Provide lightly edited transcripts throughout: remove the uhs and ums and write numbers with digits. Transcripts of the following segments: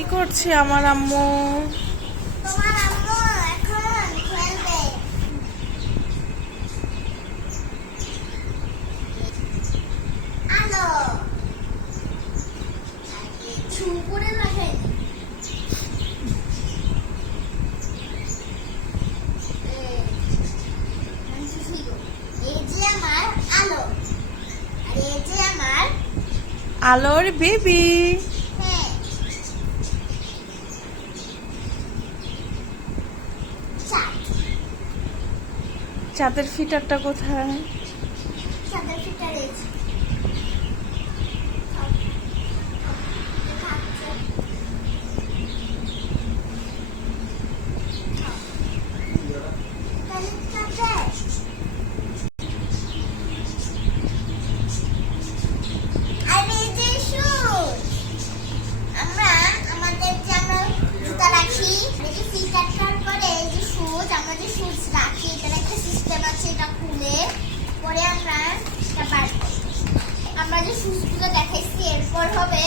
কি করছে আমার আম্মু? তোমার আম্মু এখন খেলবে। আলো ছুপুরে লাগাই এই যে আমার আলো আর এই যে আমার আলোর বেবি। হ্যাঁ চাঁদ। চাঁদের ফিটারটা কোথায়? চাঁদের ফিটার এই যে। আমরা যে শুজগুলো দেখাইছি এরপর হবে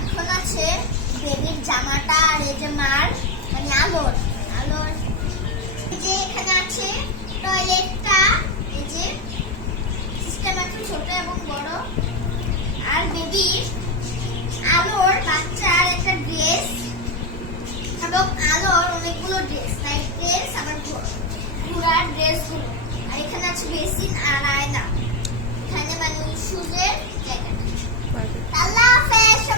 এখন আছে বেবির জামাটা আর এই যে মার মানে আলোর আলোর এই যে এখানে আছে টয়লেটটা এই যে সিস্টেম আছে ছোট এবং বড় আর বেবির আলোর বাচ্চার একটা ড্রেস এবং আলোর অনেকগুলো ড্রেস নাইট ড্রেস আবার ঘোড়ার ড্রেসগুলো আর এখানে আছে বেসিন আর আয়না এখানে মানে শুজের জায়গাটা। আল্লাহ হাফেজ।